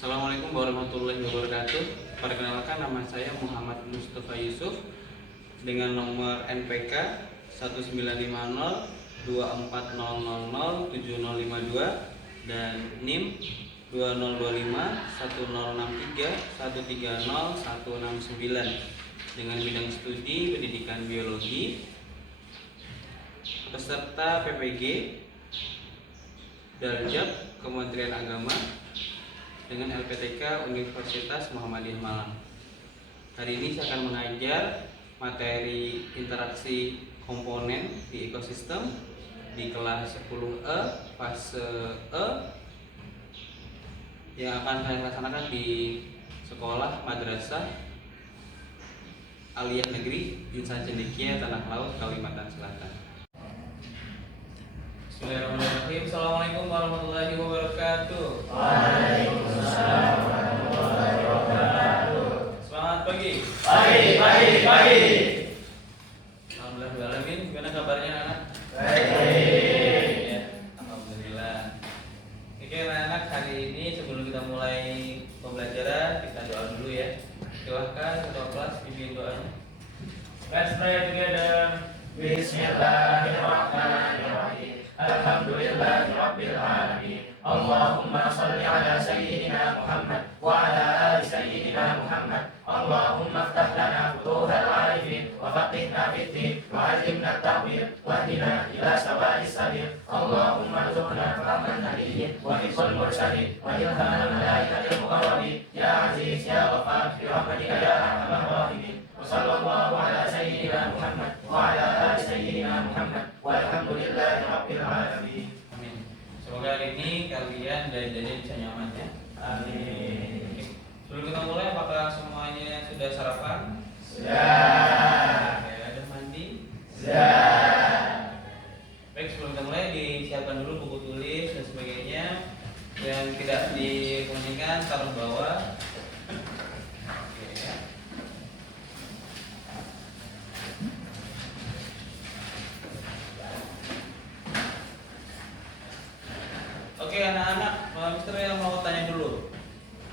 Assalamualaikum warahmatullahi wabarakatuh. Perkenalkan, nama saya Muhammad Mustafa Yusuf dengan nomor NPK 195024007052 dan NIM 20251063130169 dengan bidang studi pendidikan biologi, peserta PPG Darjat Kementerian Agama dengan LPTK Universitas Muhammadiyah Malang. Hari ini saya akan mengajar materi interaksi komponen di ekosistem di kelas 10E fase E yang akan saya laksanakan di sekolah Madrasah Aliyah Negeri Insan Cendekia, Tanah Laut, Kalimantan Selatan. Bismillahirrahmanirrahim. Assalamualaikum warahmatullahi wabarakatuh. Waalaikumsalam warahmatullahi wabarakatuh. Selamat pagi. Pagi. Alhamdulillahirrahmanirrahim. Gimana kabarnya anak? Baik. Ya, alhamdulillah. Oke anak, hari ini sebelum kita mulai pembelajaran, kita doa dulu ya. Silahkan ketua kelas pimpin doanya. Let's pray together. Bismillahirrahmanirrahim. Alhamdulillahirabbil alamin. Allahumma shalli ala sayyidina Muhammad wa ala ali sayyidina Muhammad. Allahumma iftah lana futuhal arifin wa faqihna fid din wa 'allimna at-ta'wil wa hdina ila sawa'is sabil. Allahumma rzuqna fahman nabiyyin wa hifdzal mursalin wa ilhamal malaikatil muqarrabin. Ya aziz ya ghaffar bi rahmatika ya arhamar rahimin. Wassallallahu ala sayyidina Muhammad wa ala ali sayyidina Muhammad walhamdulillahi rabbil alamin. Amin. Semoga hari ini kalian dan jadi bisa nyaman ya. Amin. Oke. Sebelum kita mulai, apakah semuanya sudah sarapan? Sudah. Oke, ada mandi? Sudah. Baik, sebelum kita mulai disiapkan dulu buku tulis dan sebagainya. Yang tidak dikemudikan taruh bawah. Oke ya. Oke anak-anak, Mister yang mau tanya dulu,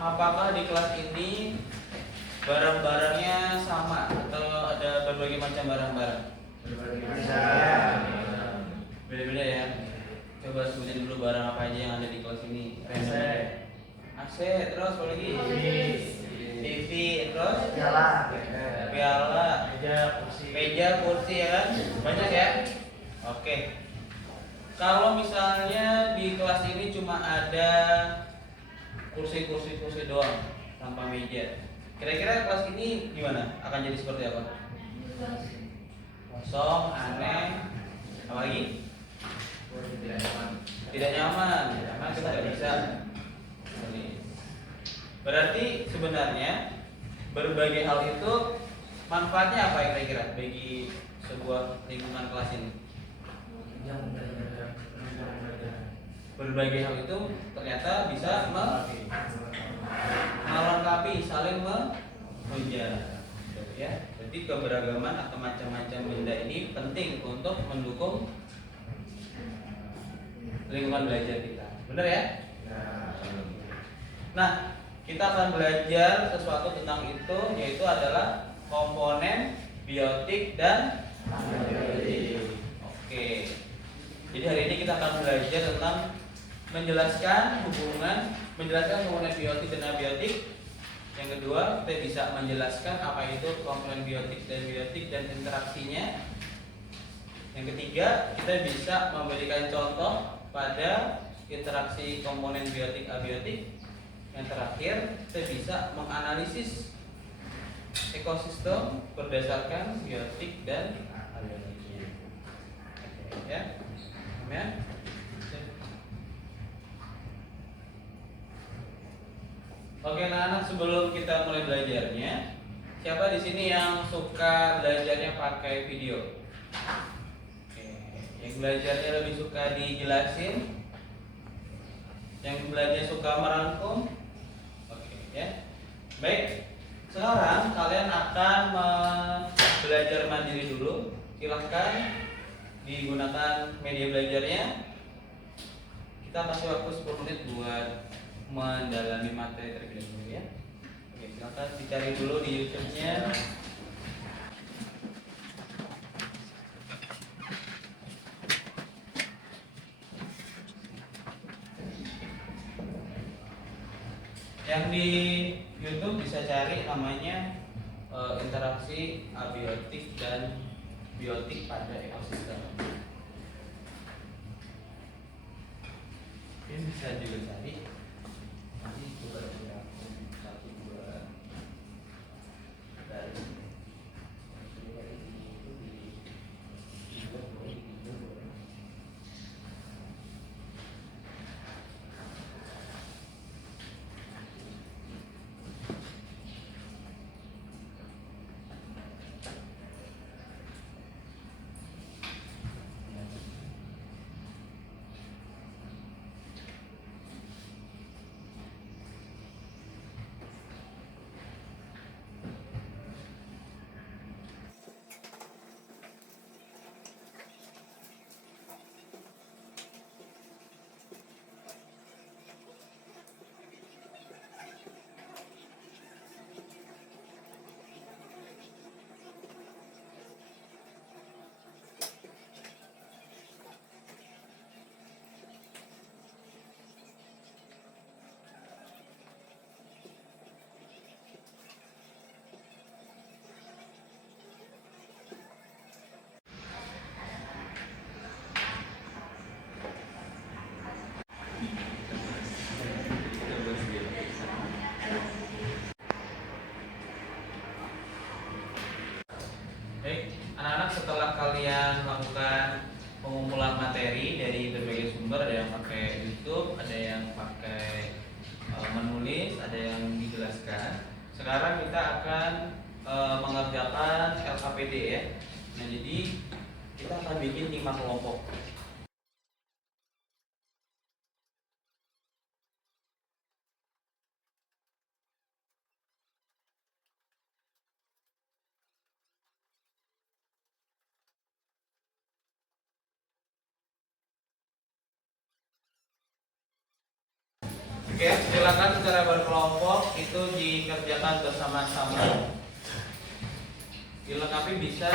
apakah di kelas ini barang-barangnya sama atau ada berbagai macam barang-barang? Beda-beda ya. Coba sebutin dulu barang apa aja yang ada di kelas ini. AC, terus apa lagi? TV, terus piala, meja, kursi ya kan? Banyak ya? Oke. Kalau misalnya di kelas ini cuma ada kursi doang tanpa meja, kira-kira kelas ini gimana? Akan jadi seperti apa? Kosong, aneh, apa lagi? Tidak nyaman, karena kita tidak bisa. Berarti sebenarnya berbagai hal itu manfaatnya apa ya kira-kira bagi sebuah lingkungan kelas ini? Berbagai hal itu ternyata bisa melengkapi, saling menunjang, ya. Jadi keberagaman atau macam-macam benda ini penting untuk mendukung lingkungan belajar kita. Benar ya? Nah, kita akan belajar sesuatu tentang itu, yaitu adalah komponen biotik dan abiotik. Oke. Jadi hari ini kita akan belajar tentang menjelaskan hubungan biotik dan abiotik. Yang kedua, kita bisa menjelaskan apa itu komponen biotik dan interaksinya. Yang ketiga, kita bisa memberikan contoh pada interaksi komponen biotik abiotik. Yang terakhir, kita bisa menganalisis ekosistem berdasarkan biotik dan abiotiknya. Ya. Ya. Oke, anak-anak, sebelum kita mulai belajarnya, siapa di sini yang suka belajarnya pakai video? Oke, yang belajarnya lebih suka dijelasin, yang belajar suka merangkum. Oke, ya. Baik. Sekarang kalian akan belajar mandiri dulu. Silahkan digunakan media belajarnya. Kita kasih waktu 10 menit buat mendalami materi terlebih dahulu ya. Oke, silakan dicari dulu di YouTube-nya. Yang di YouTube bisa cari namanya interaksi abiotik dan biotik pada ekosistem. Ini bisa juga cari. Nanti coba ya, 1, 2 dari Baik, anak-anak, setelah kalian melakukan pengumpulan materi dari berbagai sumber, ada yang pakai YouTube, ada yang pakai menulis, ada yang dijelaskan. Sekarang kita akan mengerjakan LKPD ya. Nah, jadi kita akan bikin 5 kelompok. Oke, silakan secara berkelompok itu dikerjakan bersama-sama. Dilengkapi bisa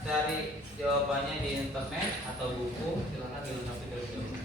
cari jawabannya di internet atau buku, silakan dilengkapi terlebih dahulu.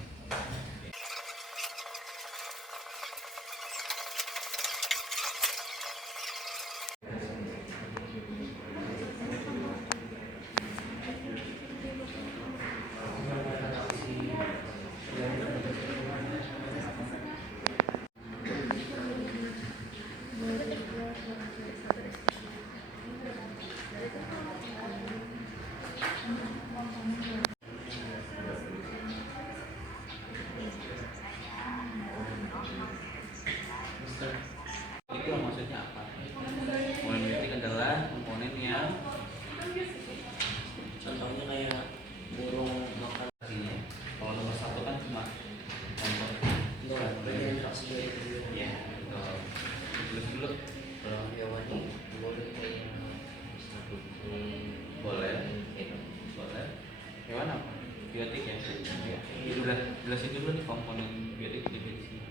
Itu maksudnya apa? Komponen biotik adalah komponen yang contohnya kayak burung makan artinya. Kalau nomor 1 kan cuma contoh. itu kan bagian interaksi dari Ya, betul. Tulis dulu. kalau hewani boleh kayak satu Boleh. Boleh. Hewan apa? Biotik ya. Ya. Udah jelasin dulu nih komponen biotik definisi.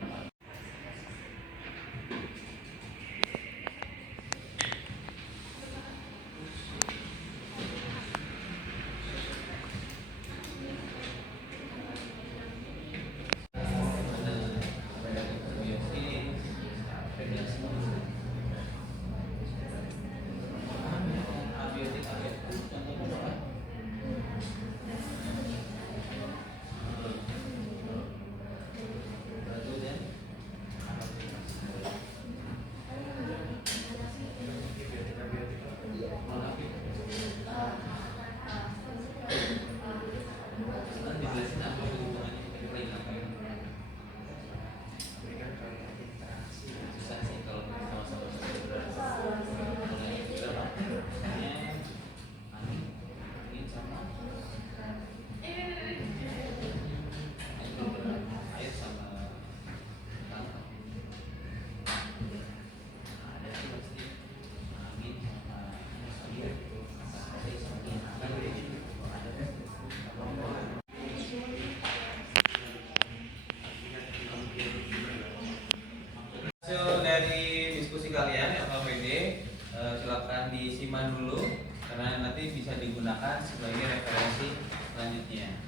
disimak dulu karena nanti bisa digunakan sebagai referensi selanjutnya.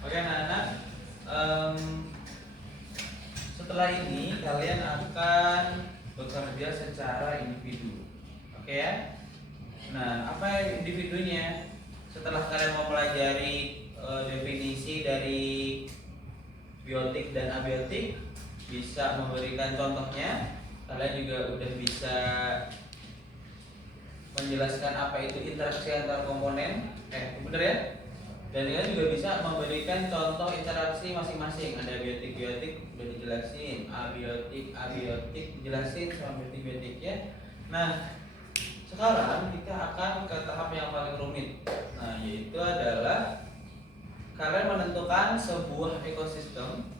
Oke anak-anak, setelah ini kalian akan bekerja secara individu. Oke ya. Nah, apa individunya? Setelah kalian mempelajari definisi dari biotik dan abiotik, bisa memberikan contohnya, kalian juga udah bisa menjelaskan apa itu interaksi antar komponen, bener ya? Dan kalian juga bisa memberikan contoh interaksi masing-masing. Ada biotik udah dijelasin, abiotik dijelasin sama biotik ya. Nah, sekarang kita akan ke tahap yang paling rumit. Nah, yaitu adalah kalian menentukan sebuah ekosistem.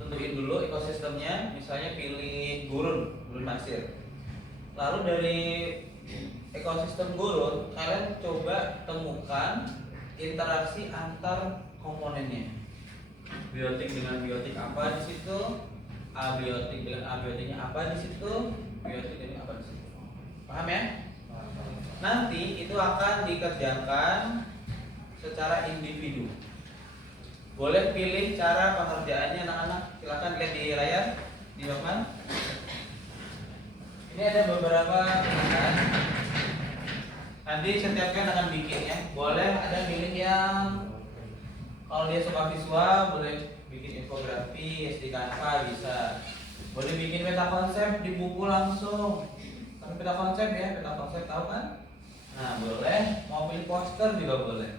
Tentuin dulu ekosistemnya, misalnya pilih gurun pasir. Lalu dari ekosistem gurun, kalian coba temukan interaksi antar komponennya. Biotik dengan biotik apa di situ? Abiotik dengan abiotiknya apa di situ? Biotik dengan apa di situ? Paham ya? Nanti itu akan dikerjakan secara individu. Boleh pilih cara pengerjaannya anak-anak. Silakan lihat di layar di papan. Ini ada beberapa pilihan. Nanti setiap kalian akan bikin ya. Boleh ada pilih yang kalau dia suka visual boleh bikin infografi, SD Canva bisa. Boleh bikin peta konsep di buku langsung. Tapi peta konsep ya, peta konsep tahu kan? Nah, boleh. Mau pilih poster juga boleh.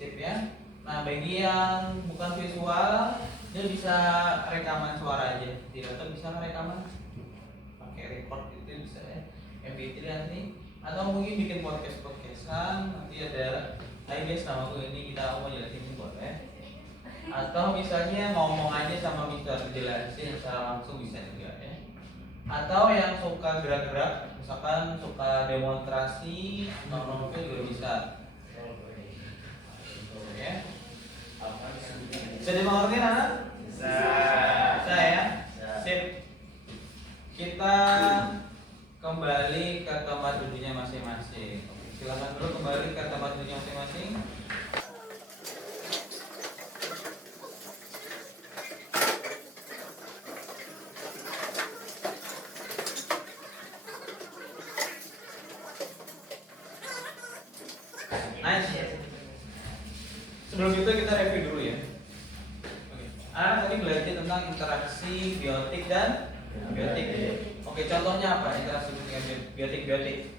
Sip ya. Nah, bagi yang bukan visual, dia bisa rekaman suara aja. Tidak tahu bisa rekaman pakai record itu bisa ya. MP3 nanti. Atau mungkin bikin podcastan, nanti ada guys nama aku ini kita mau jelasin boleh. Atau misalnya ngomong aja sama Mister jelasin secara langsung bisa juga ya. Atau yang suka gerak-gerak, misalkan suka demonstrasi atau novel juga bisa. Ya. Bisa dimengerti anak? Bisa ya? Sip. Kita kembali ke tempat duduknya masing-masing. Silakan dulu kembali ke tempat duduknya masing-masing. Nice. Sebelum itu kita review dulu ya. Oke. Anak tadi belajar tentang interaksi biotik dan abiotik. Oke, contohnya apa interaksi biotik?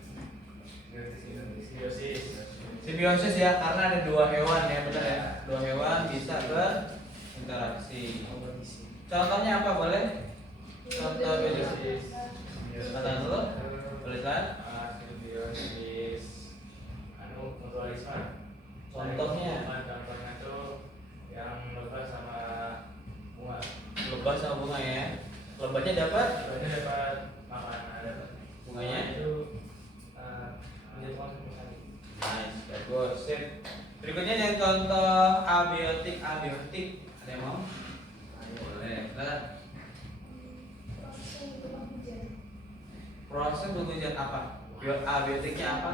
Simbiosis ya, karena ada dua hewan ya, benar ya. Dua hewan bisa berinteraksi. Contohnya apa boleh? Contoh biosis. Kata dulu. Tulisan. Simbiosis mutualisme. Contohnya tuh yang lebah sama bunga. Lebah sama bunga ya. Lebahnya dapat makanan, dapat bunganya itu menjadi sari. Nice, bagus. Sip. Berikutnya yang contoh abiotik. Ada yang mau? Boleh. Proses berhujan apa? Abiotiknya apa?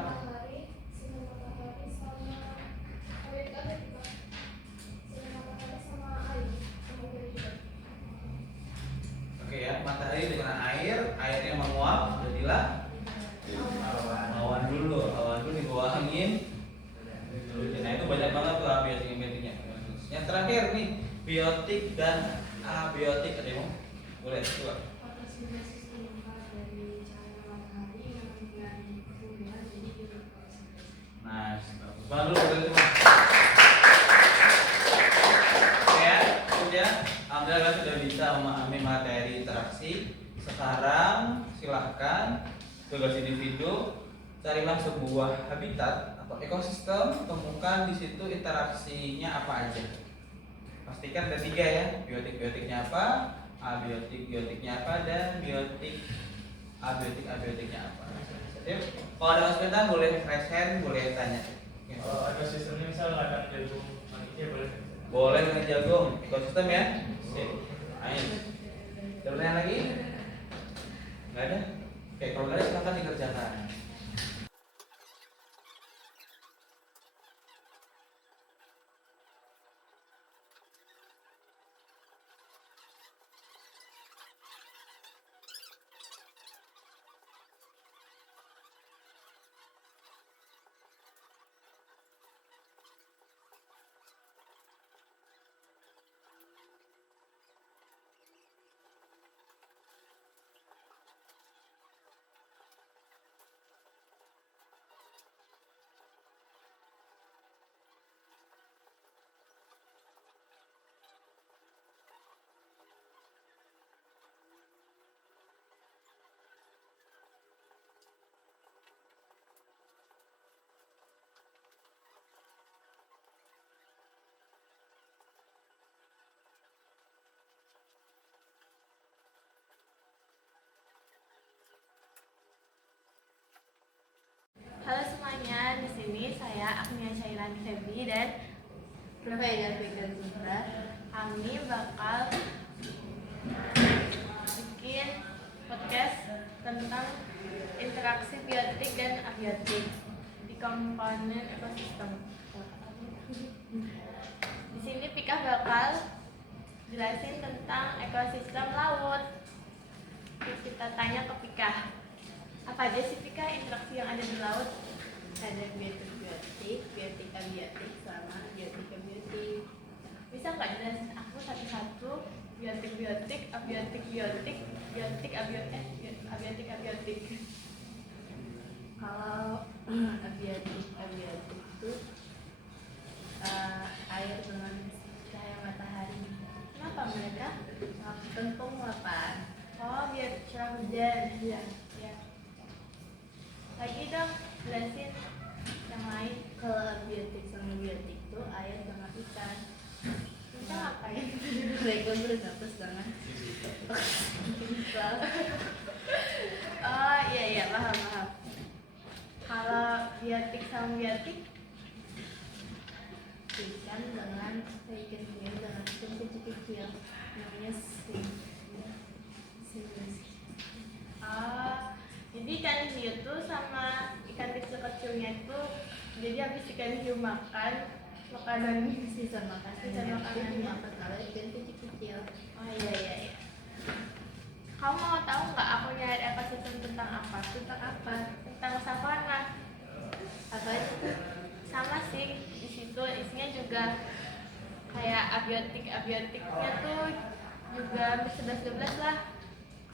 Oke ya, matahari dengan air, airnya menguap, jadilah awan dulu di bawah angin. Nah itu banyak banget tuh abiotiknya. Yang terakhir nih, biotik dan abiotik. Ada yang mau? Boleh, coba. Nah, bagus banget dulu semua. Oke ya, sudah. Alhamdulillah sudah bisa memahami materi interaksi. Sekarang silahkan tugas individu carilah sebuah habitat atau ekosistem, temukan di situ interaksinya apa aja. Pastikan ada 3 ya, biotiknya apa, abiotiknya apa, dan abiotiknya apa. Jadi, kalau ada kesulitan boleh raise hand, boleh tanya. Kalau ekosistemnya misal ada jagung manusia boleh? Boleh dengan jagung, ekosistem ya. Sip. Ayo. Ada pertanyaan lagi? Nggak ada? Oke, kalau nggak ada silakan dikerjakan. Provider Vegan Zubra, kami bakal bikin podcast tentang interaksi biotik dan abiotik di komponen ekosistem. Di sini Pika bakal jelasin tentang ekosistem laut. Terus kita tanya ke Pika, apa aja sih Pika interaksi yang ada di laut? Ada biotik, biotik abiotik, sama biotik abiotik. Bisa nggak jelasin aku satu-satu biotik abiotik, abiotik abiotik. Kalau abiotik itu air dengan cahaya matahari. Kenapa mereka? Lakukan penguapan. Oh, biar curah hujan. Ya. Lagi dong, jelasin yang lain. Kalau abiotik sama biotik itu air sama ikan. Kita ngapain? Mereka bernafas dengan oh iya paham. Kalau biotik sama biotik, ikan dengan ikan kecil namanya jadi ikan hiu itu sama ikan kecil-kecilnya itu, jadi habis ikan hiu makan makanan sisa makanan dimakan oleh ikan kecil. Oh iya. Kamu mau tahu nggak aku nyari ekosistem tentang apa? Tentang savana. Apa itu? Sama sih, di situ isinya juga kayak abiotiknya tuh juga 11-12 lah.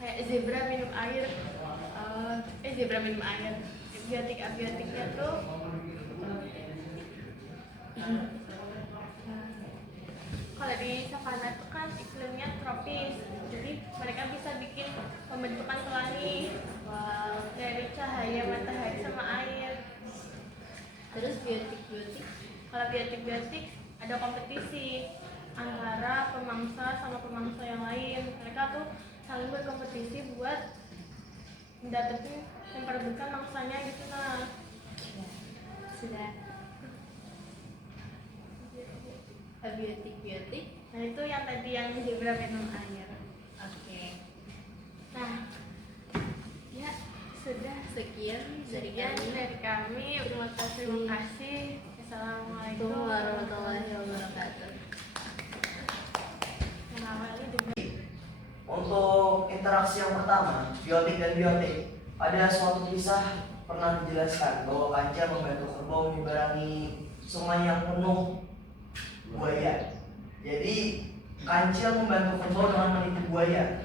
Kayak zebra minum air. Abiotiknya tuh kalau di savana tuh kan iklimnya tropis, jadi mereka bisa bikin pembentukan pelangi dari cahaya matahari sama air. Terus kalau biotik ada kompetisi antara pemangsa sama pemangsa yang lain. Mereka tuh saling berkompetisi buat memperebutkan mangsanya gitu. Nah, sudah. Biotik. Nah, itu yang tadi yang zebra minum air. Oke. Nah, ya sudah sekian dari kami. Terima kasih. Assalamualaikum warahmatullahi wabarakatuh. Mengawali dengan untuk interaksi yang pertama, biotik dan biotik, ada suatu kisah pernah dijelaskan bahwa kancil membantu kerbau menyeberangi sungai yang penuh buaya. Jadi kancil membantu kerbau dengan menipu buaya,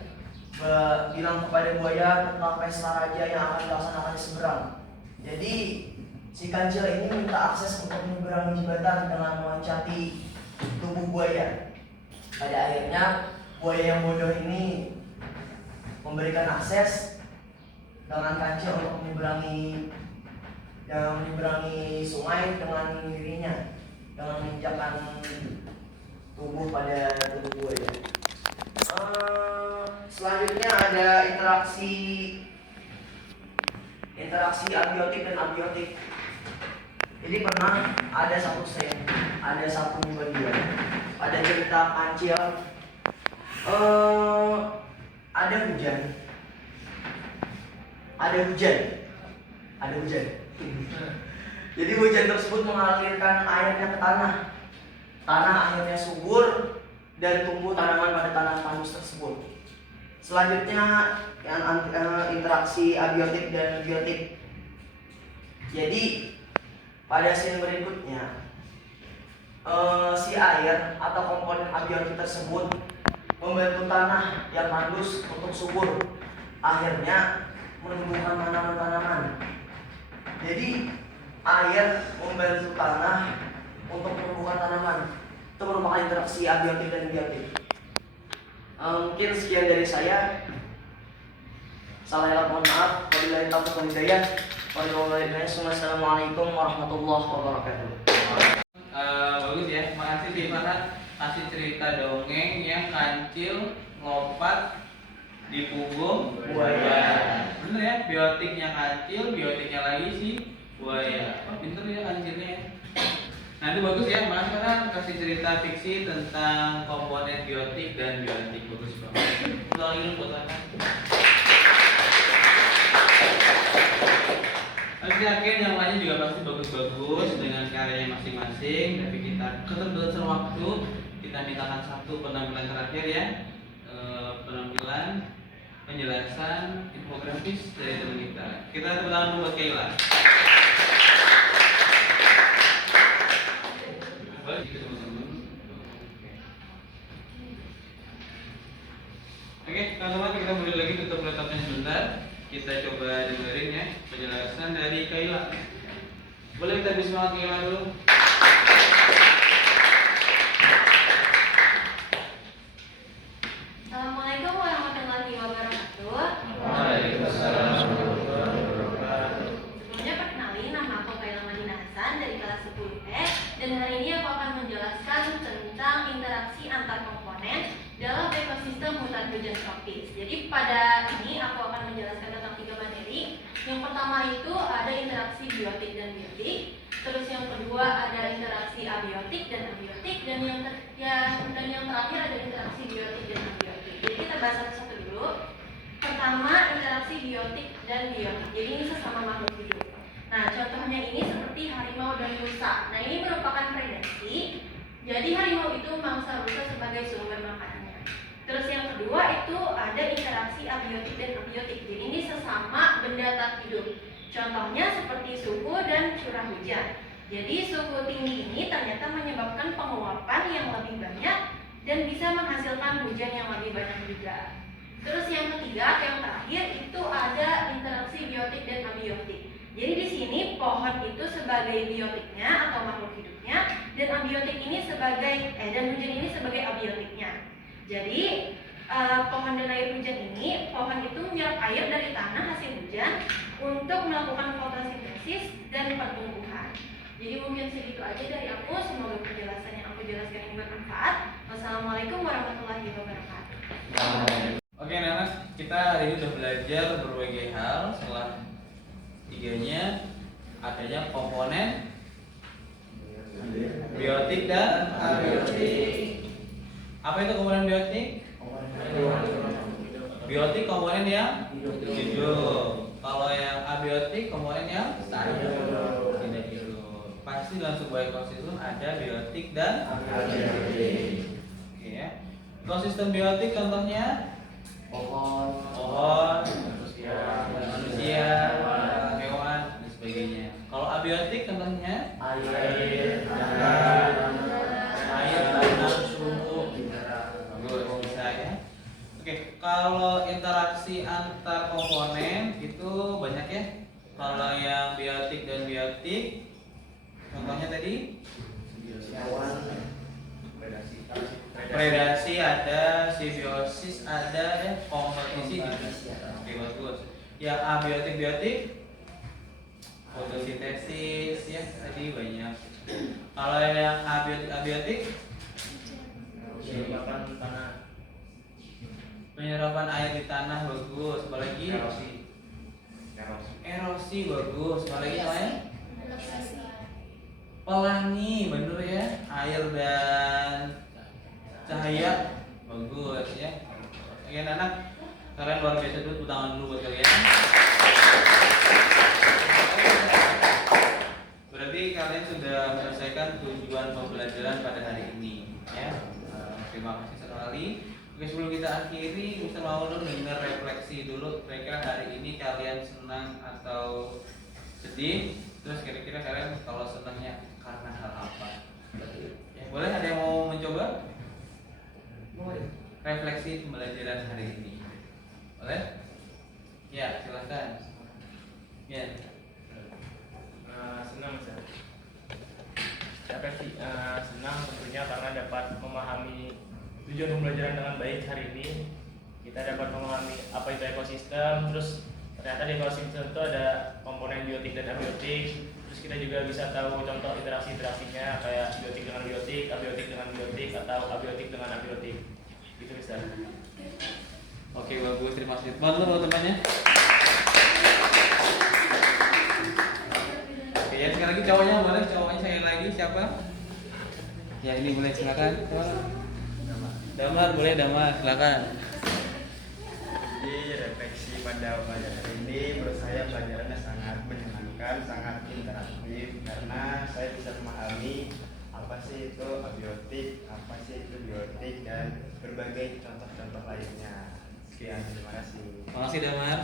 bilang kepada buaya tentang pesta raja yang akan dilaksanakan di seberang. Jadi si kancil ini minta akses untuk menyeberangi jembatan dengan meloncati tubuh buaya. Pada akhirnya buaya yang bodoh ini memberikan akses dengan kancil untuk menyeberangi sungai dengan dirinya, dengan menginjakkan tubuh pada tubuh buaya. Selanjutnya ada interaksi abiotik dan abiotik. Jadi pernah ada satu bagian, ada cerita kancil. Ada hujan. Jadi hujan tersebut mengalirkan airnya ke tanah. Tanah akhirnya subur dan tumbuh tanaman pada tanah tandus tersebut. Selanjutnya yang interaksi abiotik dan biotik. Jadi pada scene berikutnya si air atau komponen abiotik tersebut membantu tanah yang tandus untuk subur, akhirnya menumbuhkan tanaman-tanaman. Jadi air membantu tanah untuk menumbuhkan tanaman. Itu merupakan interaksi abiotik dan biotik. Mungkin sekian dari saya. Salah mohon maaf. Wabillahi taufiq wal hidayah. Wassalamualaikum warahmatullahi wabarakatuh. Bagus ya, makasih Bi Farhan kasih cerita dongeng yang kancil lompat di punggung buaya. Bener ya, biotiknya kancil, biotiknya lagi si buaya. Oh, pinter ya kancilnya. Nanti bagus ya, Mas sekarang kasih cerita fiksi tentang komponen biotik dan biotik. Bagus banget. Ulangi dulu buat anak. Aku yakin yang lainnya juga pasti bagus-bagus dengan karyanya masing-masing. Tapi kita keterbatasan waktu, kita mintakan satu penampilan terakhir ya. Penampilan penjelasan infografis dari teman kita. Kita tepuk tangan dulu buat Kayla. Oke, teman-teman kita mulai lagi, tutup laptopnya sebentar. Kita coba dengerin ya penjelasan dari Kayla. Boleh kita bismillah Kayla dulu. Assalamualaikum warahmatullahi wabarakatuh. Waalaikumsalam. Sebelumnya perkenalin, nama aku Kayla Madina Hasan dari kelas 10E dan hari ini aku akan menjelaskan tentang interaksi antar komponen dalam ekosistem hutan hujan tropis. Jadi pada ini aku akan menjelaskan tentang 3 materi. Yang pertama itu ada interaksi biotik dan biotik. Terus yang kedua ada interaksi abiotik dan abiotik, dan yang terakhir ada interaksi biotik dan abiotik. Jadi kita bahas satu-satu dulu. Pertama, interaksi biotik dan biotik. Jadi ini sesama makhluk hidup. Nah, contohnya ini seperti harimau dan rusa. Nah, ini merupakan predasi. Jadi harimau itu mangsa rusa sebagai sumber makanannya. Terus yang kedua itu ada interaksi abiotik dan abiotik. Jadi ini sesama benda tak hidup. Contohnya seperti suhu dan curah hujan. Jadi suhu tinggi ini ternyata menyebabkan penguapan yang lebih banyak dan bisa menghasilkan hujan yang lebih banyak juga. Terus yang ketiga, yang terakhir itu ada interaksi biotik dan abiotik. Jadi di sini pohon itu sebagai biotiknya atau makhluk hidupnya, dan abiotik ini dan hujan ini sebagai abiotiknya. Jadi pohon dan air hujan ini, pohon itu menyerap air dari tanah hasil hujan untuk melakukan fotosintesis dan pertumbuhan. Jadi mungkin segitu aja dari aku. Semoga penjelasan yang aku jelaskan ini bermanfaat. Wassalamualaikum warahmatullahi wabarakatuh. Oke, Nanas, kita hari ini sudah belajar berbagai hal. Setelah tiganya adanya komponen biotik dan abiotik. Apa itu komponen biotik? Biotik komponen yang hidup. Kalau yang abiotik komponen yang tidak hidup. Pasti dalam sebuah ekosistem ada biotik dan abiotik. Oke ya. Ekosistem biotik contohnya Pohon, manusia, hewan dan sebagainya. Kalau abiotik contohnya air, tanah, suhu. Bagus, bisa ya. Oke, kalau interaksi antar komponen itu banyak ya. Kalau yang biotik dan biotik, contohnya tadi predasi ada, simbiosis ada, ya, kompetisi juga. Oke, bagus. Yang abiotik biotik, fotosintesis ya, tadi banyak. Kalau yang abiotik penyerapan air di tanah, bagus. Apalagi erosi bagus. Apalagi namanya pelangi, bener ya. Air dan cahaya, bagus ya. Oke anak, kalian luar biasa dulu. Tepuk tangan dulu buat kalian. Berarti kalian sudah menyelesaikan tujuan pembelajaran pada hari ini ya. Terima kasih sekali. Oke, sebelum kita akhiri, Mister mau dulu dengar refleksi dulu. Kira-kira hari ini kalian senang atau sedih? Terus kira-kira kalian kalau senangnya karena hal apa? Ya, boleh ada yang mau mencoba? Boleh. Refleksi pembelajaran hari ini. Boleh? Ya, silakan. Ya. Senang Ustaz. Senang tentunya karena dapat memahami tujuan pembelajaran dengan baik hari ini. Kita dapat memahami apa itu ekosistem, terus ternyata di ekosistem itu ada komponen biotik dan abiotik. Terus kita juga bisa tahu contoh interaksi-interaksinya kayak biotik dengan biotik, abiotik dengan biotik, atau abiotik dengan abiotik. Gitu Ustaz. Oke, bagus. Terima kasih. Bantu teman-temannya. Oke, ya sekali lagi cowoknya boleh, cowoknya saya lagi siapa? Ya ini boleh silakan. Damar boleh Damar silakan. Jadi refleksi pada pelajaran ini menurut saya pelajarannya sangat menyenangkan, sangat interaktif karena saya bisa memahami apa sih itu abiotik, apa sih itu biotik dan berbagai contoh-contoh lainnya. Sekian, terima kasih. Terima kasih Damar.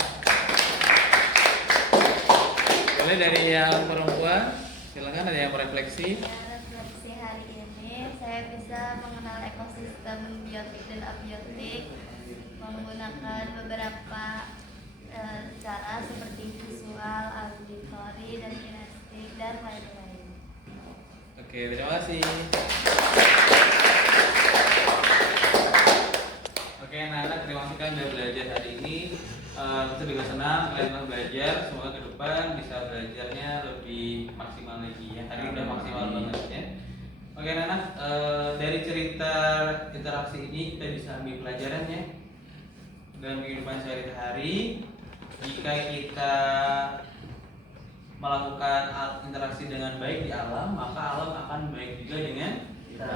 Boleh dari yang perempuan, silakan ada yang merefleksi. Refleksi hari ini saya bisa mengenal ekosistem biotik dan abiotik menggunakan beberapa cara seperti visual, auditori, dan kinestetik dan lain-lain. Oke, terima kasih. Oke, anak-anak, terima kasih kalian sudah belajar hari ini. Kita juga senang kalian telah belajar. Semoga ke depan bisa belajarnya lebih maksimal lagi ya. Hari ini udah maksimal banget ya. Oke, anak-anak, dari cerita interaksi ini kita bisa ambil pelajaran ya dalam kehidupan sehari-hari. Jika kita melakukan interaksi dengan baik di alam, maka alam akan baik juga dengan kita.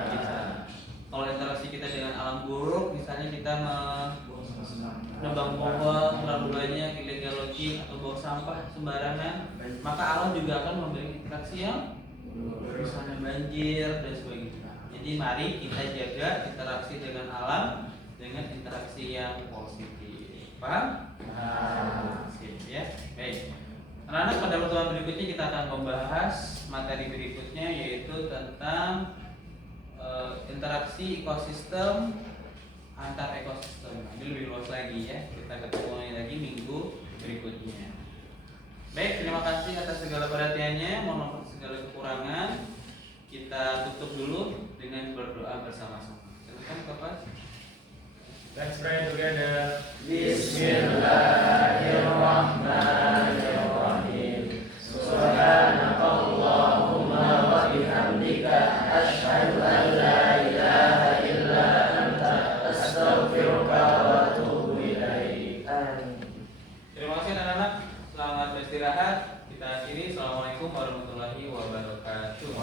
Kalau interaksi kita dengan alam buruk, misalnya kita menebang pohon terlalu banyak, illegal logging atau buang sampah sembarangan, maka alam juga akan memberi interaksi yang misalnya banjir dan sebagainya. Jadi mari kita jaga interaksi dengan alam dengan interaksi yang positif. Paham? Sip ya. Baik. Anak-anak, pada pertemuan berikutnya kita akan membahas materi berikutnya yaitu tentang interaksi ekosistem antar ekosistem. Ini lebih luas lagi ya. Kita ketemu lagi minggu berikutnya. Baik, terima kasih atas segala perhatiannya. Mohon maaf atas segala kekurangan. Kita tutup dulu dengan berdoa bersama-sama. Silakan Bapak. Let's pray together. Bismillahirrahmanirrahim. Subhanakallahumma wa bihamdika asyhadu an la ilaha illa anta astaghfiruka wa atubu ilaik. Amin. Terima kasih anak-anak. Selamat beristirahat. Kita akhiri. Assalamualaikum warahmatullahi wabarakatuh.